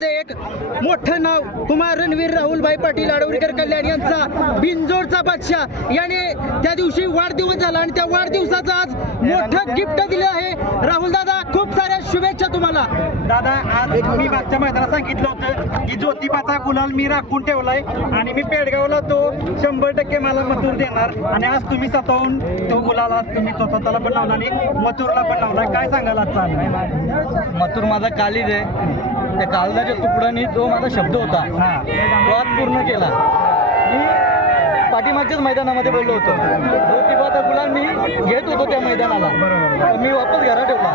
एक मोठं नाव कुमार रणवीर राहुलभाई पाटील आडवरीकर कल्याण यांचा बिनजोडचा बादशाह याने त्या दिवशी वाढदिवस झाला आणि त्या वाढदिवसाचं आज मोठं गिफ्ट दिलं आहे. राहुल दादा, खूप साऱ्या शुभेच्छा तुम्हाला. दादा, आज मी मागच्या मैदानात सांगितलं होतं की ज्योतिबाचा गुलाल मी राखून ठेवलाय आणि मी पेडगावला तो 100% मला मथुर देणार आणि आज तुम्ही स्वतःहून तो गुलाल आज तुम्ही स्वतःला पण लावला आणि मथुरला पण लावला. काय सांगाल आजचा? मथुर माझा कालीज आहे. त्या कालदाच्या तुकड्याने जो माझा शब्द होता तो आज पूर्ण केला. मी पाठीमागच्याच मैदानामध्ये बोललो होतो, ज्योतिबाचा गुलाल मी घेत होतो त्या मैदानाला, मी वापस घरात ठेवला.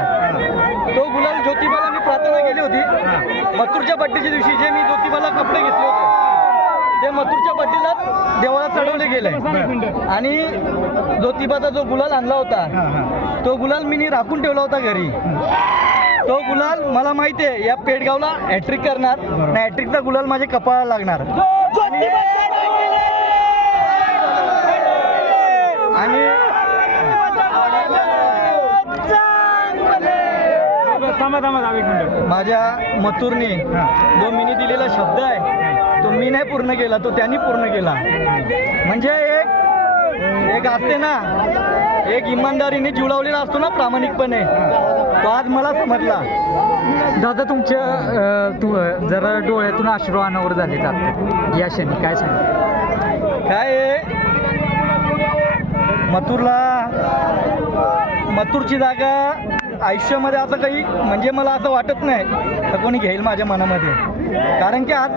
तो गुलाल ज्योतिबाला मी प्रार्थना केली होती. मथुरच्या बड्डेच्या दिवशी जे मी ज्योतिबाला कपडे घेतले होते ते मथुरच्या बड्डेला देवळात चढवले गेले आणि ज्योतिबाचा जो गुलाल आणला होता तो गुलाल मी राखून ठेवला होता घरी. तो गुलाल मला माहिती आहे या पेडगावला हॅट्रिक करणार, हॅट्रिकचा गुलाल माझ्या कपाळाला लागणार. आणि माझ्या मथुरने जो मीने दिलेला शब्द आहे तो मी नाही पूर्ण केला, तो त्यांनी पूर्ण केला. म्हणजे एक असते ना, एक इमानदारीने जीव लावलेला असतो ना प्रामाणिकपणे, तो आज मला समजला. दादा, तुमच्या जरा डोळ्यातून अश्रू अनावर झाले आता या क्षणी, काय सांगा? काय मथुरची जागा आयुष्यामध्ये असं काही म्हणजे मला असं वाटत नाही तर कोणी घेईल माझ्या मनामध्ये. कारण की आज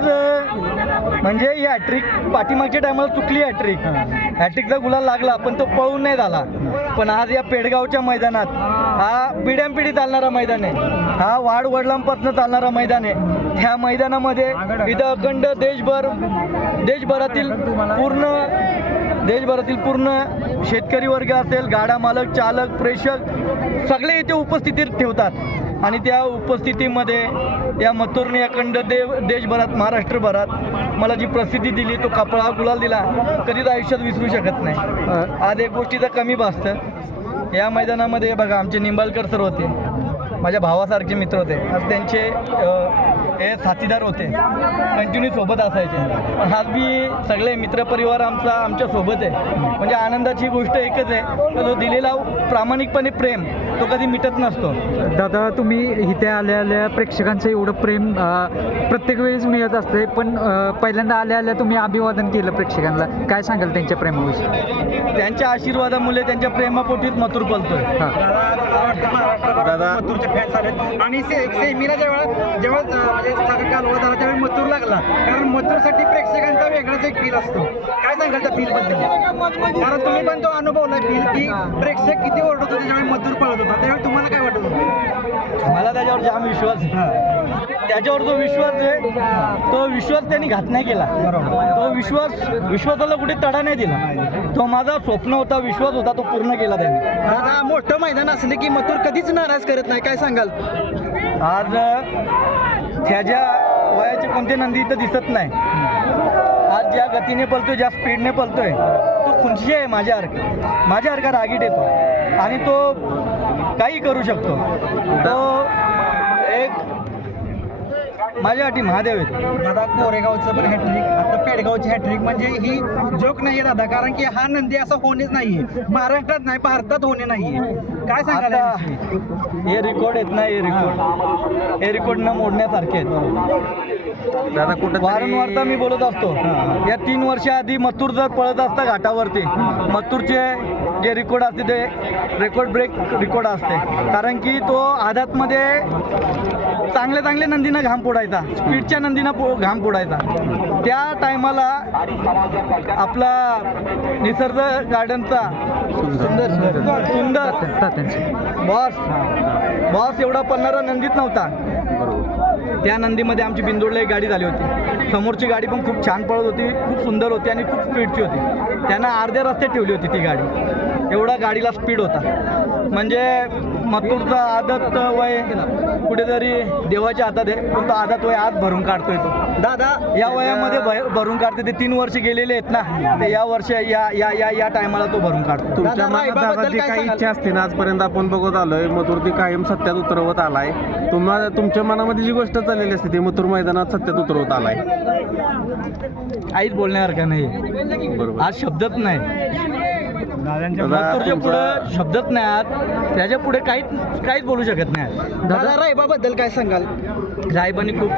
म्हणजे ही हॅट्रिक पाठीमागच्या टायमाला चुकली. हॅट्रिकचा गुलाल लागला पण तो पळून नाही झाला. पण आज या पेडगावच्या मैदानात हा पिढ्यानपिढी चालणारा मैदान आहे, हा वाढ वडिलांपासून चालणारा मैदान आहे. ह्या मैदानामध्ये इथं अखंड देशभरातील पूर्ण शेतकरी वर्ग असेल, गाडा मालक, चालक, प्रेक्षक सगळे इथे उपस्थितीत ठेवतात आणि त्या उपस्थितीमध्ये या मथुरने अखंड देशभरात, महाराष्ट्रभरात मला जी प्रसिद्धी दिली, तो कपळा गुलाल दिला, कधीच आयुष्यात विसरू शकत नाही. आज एक गोष्टीचं कमी भासतं. या मैदानामध्ये बघा आमचे निंबाळकर सर होते, माझ्या भावासारखे मित्र होते. आज त्यांचे हे साथीदार होते, कंटिन्यू सोबत असायचे. पण आज बी सगळे मित्रपरिवार आमच्या सोबत आहे. म्हणजे आनंदाची गोष्ट एकच आहे, तो दिलेला प्रामाणिकपणे प्रेम तो कधी मिटत नसतो. दादा, तुम्ही इथे आल्या प्रेक्षकांचं एवढं प्रेम प्रत्येक वेळेस मिळत असते, पण पहिल्यांदा आल्या तुम्ही अभिवादन केलं प्रेक्षकांना, काय सांगाल त्यांच्या प्रेमाविषयी? त्यांच्या आशीर्वादामुळे, त्यांच्या प्रेमापोटीच मथुर पळतोय. दादा, मथुरचे फॅन्स आलेत आणि सेमीला जेव्हा कालवा झाला त्यावेळी मथुर लागला, कारण मथुरसाठी प्रेक्षकांचा वेगळाच एक फील असतो. काय सांगाल त्या फील बद्दल? कारण तुम्ही पण तो अनुभवला फील की प्रेक्षक किती ओरडत होते ज्यावेळी मथुर पळत होता, त्यावेळी तुम्हाला काय वाटत होतं? मला त्याच्यावर जाम विश्वास आहे. त्याच्यावर जो विश्वास आहे तो विश्वास त्यांनी घात नाही केला. तो विश्वासाला कुठे तडा नाही दिला. तो माझा स्वप्न होता, विश्वास होता, तो पूर्ण केला त्यांनी. दादा, मोठं मैदान असले की मथुर कधीच नाराज करत नाही, काय सांगाल? आज त्याच्या वयाचे कोणते नंदी इथं दिसत नाही. आज ज्या गतीने पळतोय, ज्या स्पीडने पळतोय, तो खुंची आहे माझ्यासारखा रागीट येतो आणि तो काही करू शकतो. तो एक माझ्यासाठी महादेव आहे. दादा, कोरेगावचं पण हॅट्रिक, आता पेडगावची हॅट्रिक म्हणजे ही जोक नाही दादा, कारण की हा नंदी असं होणेच नाहीये, महाराष्ट्रात नाही भारतात होणे नाहीये. काय सांगाल? हे रेकॉर्ड आहेत ना, हे रेकॉर्ड न मोडण्यासारखे आहेत. दादा, कुठं वारंवार मी बोलत असतो, या 3 वर्षाआधी मथुर जर पळत असता घाटावरती, मथुरचे जे रेकॉर्ड असते ते रेकॉर्ड ब्रेक रेकॉर्ड असते. कारण की तो आदातमध्ये चांगल्या नंदीनं घाम फोडायचा, स्पीडच्या नंदीनं घाम फोडायचा. त्या टायमाला आपला निसर्ग गार्डनचा सुंदर बॉस एवढा पळणारा नंदीच नव्हता. त्या नंदीमध्ये आमची बिंदोडला एक गाडी झाली होती. समोरची गाडी पण खूप छान पळत होती, खूप सुंदर होती आणि खूप स्पीडची होती. त्यांना अर्ध्या रस्त्यात ठेवली होती ती गाडी, एवढा गाडीला स्पीड होता. म्हणजे मथुरचा आदत वय कुठेतरी देवाच्या हातात आहे, पण तो आदात वय आज भरून काढतोय तो. दादा या वयामध्ये भरून काढते ते 3 वर्ष गेलेले आहेत ना, ते या वर्ष या टायमाला तो भरून काढतो. तुमच्या दादा, मनात रायबाबद्दल दादा जी काय काही सांगाल? इच्छा असते ना आजपर्यंत आपण बघत आलोय, मथुर ती कायम सत्यात उतरवत आलाय. तुमच्या मनामध्ये जी गोष्ट चाललेली असते ती मथुर मैदानात सत्यात उतरवत आलाय. काहीच बोलण्यासारखं नाही, बरोबर. आज शब्दच नाही. दादा, मथुरच्या तुमचा- पुढे शब्दच नाही, आज त्याच्या पुढे काहीच बोलू शकत नाही. दादा रायबाबद्दल काय सांगाल? साहेबांनी खूप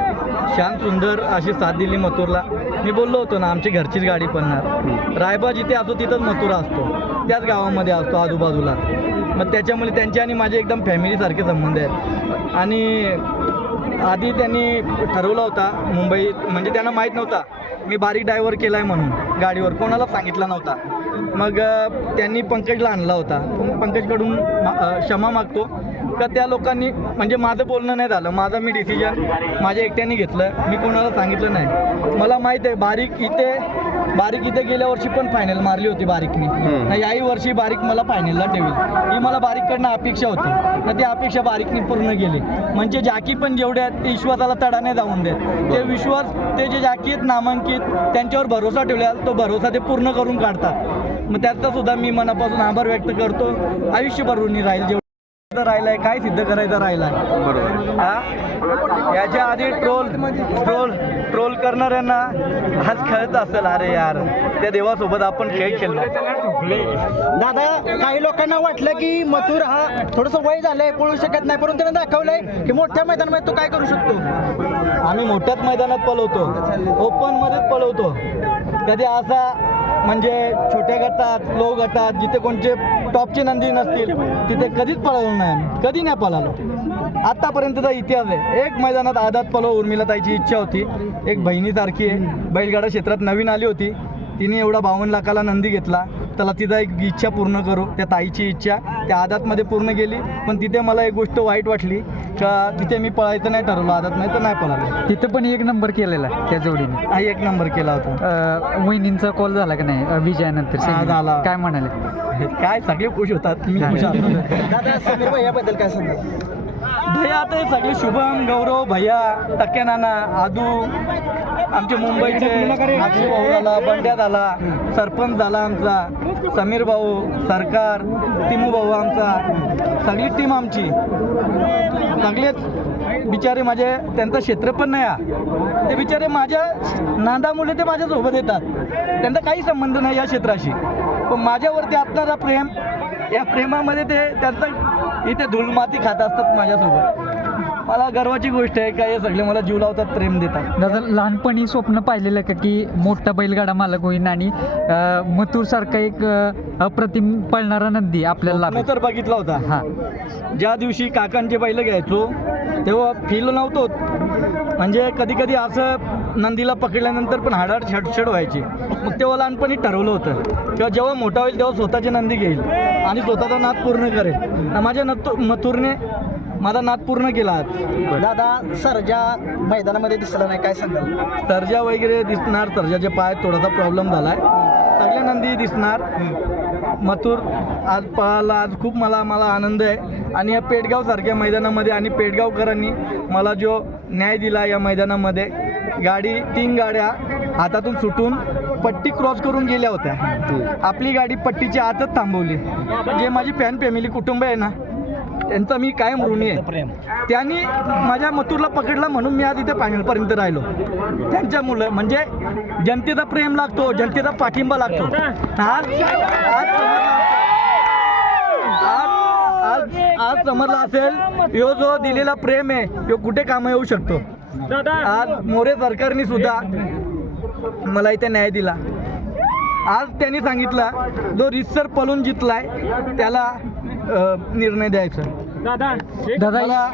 छान सुंदर अशी साथ दिली मथुरला. मी बोललो होतो ना, आमची घरचीच गाडी पळणार. रायबा जिथे असतो तिथंच मथुरा असतो, त्याच गावामध्ये असतो आजूबाजूला. मग त्याच्यामुळे त्यांचे आणि माझे एकदम फॅमिलीसारखे संबंध आहेत. आणि आधी त्यांनी ठरवला होता मुंबईत, म्हणजे त्यांना माहीत नव्हता मी बारीक ड्रायव्हर केला आहे म्हणून गाडीवर, कोणाला सांगितला नव्हता. मग त्यांनी पंकजला आणला होता. पंकजकडून क्षमा मागतो का त्या लोकांनी, म्हणजे माझं बोलणं नाही झालं, माझं मी डिसिजन माझ्या एकट्याने घेतलं, मी कोणाला सांगितलं नाही. मला माहीत आहे बारीक इथे गेल्या वर्षी पण फायनल मारली होती बारीकनी ना, याही वर्षी बारीक मला फायनलला ठेवेल ही मला बारीककडनं अपेक्षा होती ना, ती अपेक्षा बारीकनी पूर्ण केली. म्हणजे जाकी पण जेवढे आहेत ते विश्वासाला तडा नाही जाऊन देत. ते विश्वास, ते जे जाकी आहेत नामांकित, त्यांच्यावर भरोसा ठेवला, तो भरोसा ते पूर्ण करून काढतात. मग त्याचा सुद्धा मी मनापासून आभार व्यक्त करतो. आयुष्यभर ऋणी राहील. जेवढं राहिलाय, काय सिद्ध करायचं राहिलाय. बरोबर. हा, याच्या आधी ट्रोल करणाऱ्यांना आज कळत असेल, अरे यार त्या देवासोबत आपण खेळ खेळलो. दादा, काही लोकांना वाटलं की मथुर हा थोडंसं वय झालंय, पळू शकत नाही, परंतु त्याने दाखवलंय की मोठ्या मैदानामध्ये तो काय करू शकतो. आम्ही मोठ्याच मैदानात पळवतो, ओपनमध्येच पळवतो. कधी असा म्हणजे छोट्या गटात, लो गटात, जिथे कोणते टॉपचे नंदी नसतील तिथे कधीच पळवलं नाही आम्ही, कधी नाही पळालो. आत्तापर्यंतचा इतिहास आहे. एक मैदानात आदात पळव उर्मिलाताईची इच्छा होती, एक बहिणीसारखी आहे, बैलगाडा क्षेत्रात नवीन आली होती, तिने एवढा 52 लाखाला नंदी घेतला. त्याला तिचा एक इच्छा पूर्ण करू, त्या ताईची इच्छा त्या आदातमध्ये पूर्ण गेली. पण तिथे मला एक गोष्ट वाईट वाटली का तिथे मी पळायचं नाही ठरवलं, आदात नाही तर नाही पळालं. तिथं पण 1 नंबर केलेला त्या जोडीने. हा 1 नंबर केला होता. वहिनींचा कॉल झाला का नाही विजयानंतर? हा, झाला. काय म्हणाले? काय सगळे खुश होतात, मी खुश आहे. दादा, समीर भैयाबद्दल काय सांगाल? भैया आता हे सगळे शुभम, गौरव, भैया, टक्के नाना, आदू, आमचे मुंबईचे अक्षय भाऊ झाला, बंड्या झाला, सरपंच झाला आमचा, समीर भाऊ, सरकार, टिमू भाऊ आमचा, सगळी टीम आमची. सगळेच बिचारे माझे, त्यांचं क्षेत्र पण नाही हा, ते बिचारे माझ्या नांदामुळे ते माझ्यासोबत येतात. त्यांचा काही संबंध नाही या क्षेत्राशी, पण माझ्यावरती असणारा प्रेम, या प्रेमामध्ये ते त्यांचं इथे धूळमाती खात असतात माझ्यासोबत. मला गर्वाची गोष्ट आहे का हे सगळे मला जीव लावतात, प्रेम देतात. दादा, लहानपणी स्वप्न पाहिलेलं का की मोठा बैलगाडा मालक होईन आणि मथुरसारखा एक अप्रतिम पळणारा नंदी आपल्याला मी लाभेल? तर बघितला होता. हां, ज्या दिवशी काकांचे बैल घ्यायचो तेव्हा फील नव्हतो, म्हणजे कधी कधी असं नंदीला पकडल्यानंतर पण हाडाड छडछड व्हायची. मग तेव्हा लहानपणी ठरवलं होतं किंवा जेव्हा मोठा होईल तेव्हा स्वतःची नंदी घेईल आणि स्वतःचा नाद पूर्ण करेल. माझ्या मथुरने माझा नाद पूर्ण केला आज. दादा, सर्जा मैदानामध्ये दिसला नाही, काय सांगाल? सर्जा वगैरे दिसणार, सर्जाचे पाय थोडासा प्रॉब्लेम झाला आहे, सगळ्या नंदी दिसणार. मथुर आज पळाला, आज खूप मला आनंद आहे. आणि या पेडगावसारख्या मैदानामध्ये आणि पेडगावकरांनी मला जो न्याय दिला या मैदानामध्ये, 3 गाड्या हातातून सुटून पट्टी क्रॉस करून गेल्या होत्या, आपली गाडी पट्टीच्या आतच थांबवली. जे माझी फॅमिली कुटुंब आहे ना, त्यांचा मी कायम ऋणी आहे. त्यांनी माझ्या मथुरला पकडला म्हणून मी आज इथे फायनलपर्यंत राहिलो. त्यांच्यामुळं म्हणजे जनतेचा प्रेम लागतो, जनतेचा पाठिंबा लागतो. आज समजला असेल, ह्यो जो दिलेला प्रेम आहे ह्यो कुठे कामं येऊ शकतो. आज मोरे सरकारने सुद्धा मला इथे न्याय दिला. आज त्यांनी सांगितला जो रितसर पळून जितलाय त्याला निर्णय द्यायचा. दादा, मला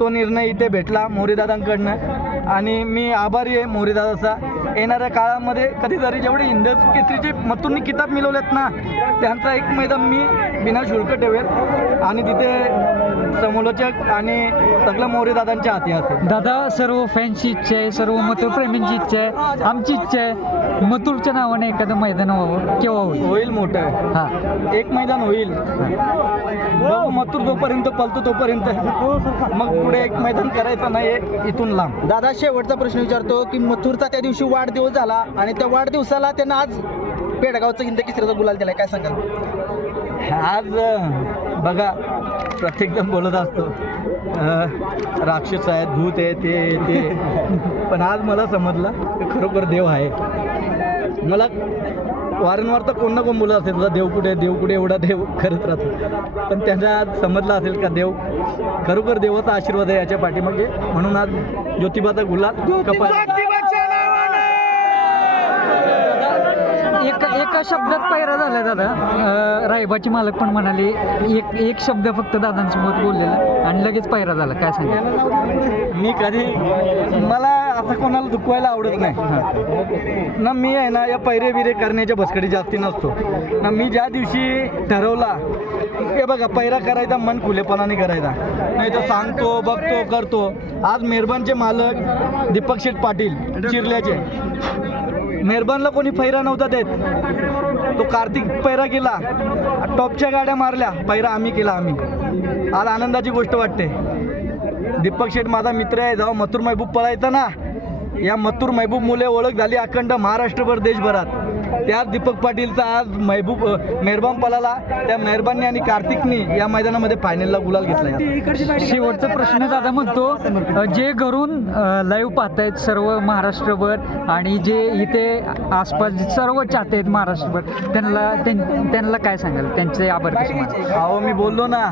तो निर्णय इथे भेटला मोरेदादांकडनं आणि मी आभारी आहे मोरेदादाचा. येणाऱ्या काळामध्ये कधीतरी जेवढे हिंद केसरीचे मथुरनी किताब मिळवलेत ना, त्यांचा एक मैदान मी बिना शुल्क ठेवेल आणि तिथे समालोचक आणि सगळं मोरे दादांच्या हाती असेल. दादा, सर्व फॅनची इच्छा आहे, सर्व मथुर प्रेमींची इच्छा आहे, आमची इच्छा आहे मथुरच्या नावाने एखादं मैदान व्हावं. केव्हा होईल? होईल मोठं. हां, एक मैदान होईल. बघू, मथुर जोपर्यंत पलतो तोपर्यंत, मग पुढे एक मैदान करायचं नाही इथून लांब. दादा, शेवटचा प्रश्न विचारतो की मथुरचा त्या दिवशी वाढदिवस झाला आणि त्या वाढदिवसाला त्यांना आज पेडगावचं हिंद केसरीचा गुलाल दिलाय, काय सांगाल? आज बघा, प्रत्येकजण बोलत असतो राक्षस आहे, भूत आहे, ते पण आज मला समजलं की खरोखर देव आहे. मला वारंवार तर कोण ना कोण बोलत असेल तुझा देव कुठे, देव कुठे, एवढा देव करत राहतो, पण त्यांना आज समजलं असेल का देव खरोखर देवाचा आशीर्वाद आहे याच्या पाठीमागे. म्हणून आज ज्योतिबाचा गुलाल एका शब्दात पैरा झालाय दादा. रायबाची मालक पण म्हणाले एक शब्द फक्त दादांसोबत बोललेला आणि लगेच पैरा झाला, काय सांगाल? मी कधी, मला असं कोणाला दुखवायला आवडत नाही ना. मी आहे ना या पैरे बिरे करण्याच्या भसकडी जास्ती नसतो ना. मी ज्या दिवशी ठरवला हे बघा पैरा करायचा मन खुलेपणाने करायचा, नाही तर सांगतो, बघतो, करतो. आज मेहरबानचे मालक दीपक शेठ पाटील चिरल्याचे, मेहरबानला कोणी पैरा नव्हता देत, तो कार्तिक पैरा केला, टॉपच्या गाड्या मारल्या, पैरा आम्ही केला. आम्ही आज आनंदाची गोष्ट वाटते. दीपक शेठ माझा मित्र आहे. जेव्हा मथुर महबूब पळायचा ना, या मथुर महबूब मुले ओळख झाली अखंड महाराष्ट्रभर, देशभरात. त्याच दीपक पाटीलचा आज मेहरबान पळाला. त्या मेहरबानने आणि कार्तिकनी या मैदानामध्ये फायनलला गुलाल घेतला. शेवटचा प्रश्न दादा म्हणतो, जे घरून लाईव्ह पाहतायत सर्व महाराष्ट्रभर आणि जे इथे आसपास सर्व चाहते आहेत महाराष्ट्रभर, त्यांना काय सांगाल? त्यांचे आभार कसे मानाल? अहो, मी बोललो ना,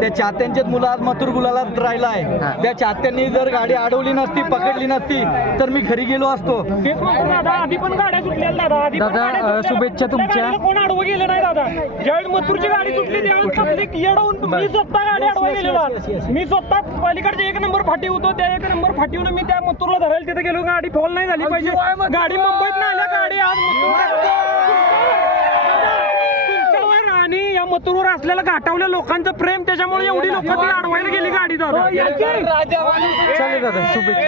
त्या चाहत्यांचेच मुलं आज मथुर गुलालात राहिला आहे. त्या चाहत्यांनी जर गाडी अडवली नसती, पकडली नसती, तर मी घरी गेलो असतो. आधी पण गाड्या सुटल्या दादा, शुभेच्छा तुमच्या. कोण अडवं गेलं नाही दादा. ज्यावेळी मथुरची गाडी सुटली त्यावेळेस पब्लिक येडवून मी स्वतः गाडी अडवा गेलेला. मी स्वतः पलीकडचे 1 नंबर फाटी होतो, त्या 1 नंबर फाटीवर मी त्या मथुरला धरायला तिथे गेलो. गाडी फॉल नाही झाली पाहिजे. गाडी मुंबईत नाही आल्या, गाडी आज तुमच्यावर आणि या मथुरवर असलेलं घाटावल्या लोकांचं प्रेम, त्याच्यामुळे एवढी लोक ती अडवायला गेली गाडी दादा. चालेल दादा, शुभेच्छा.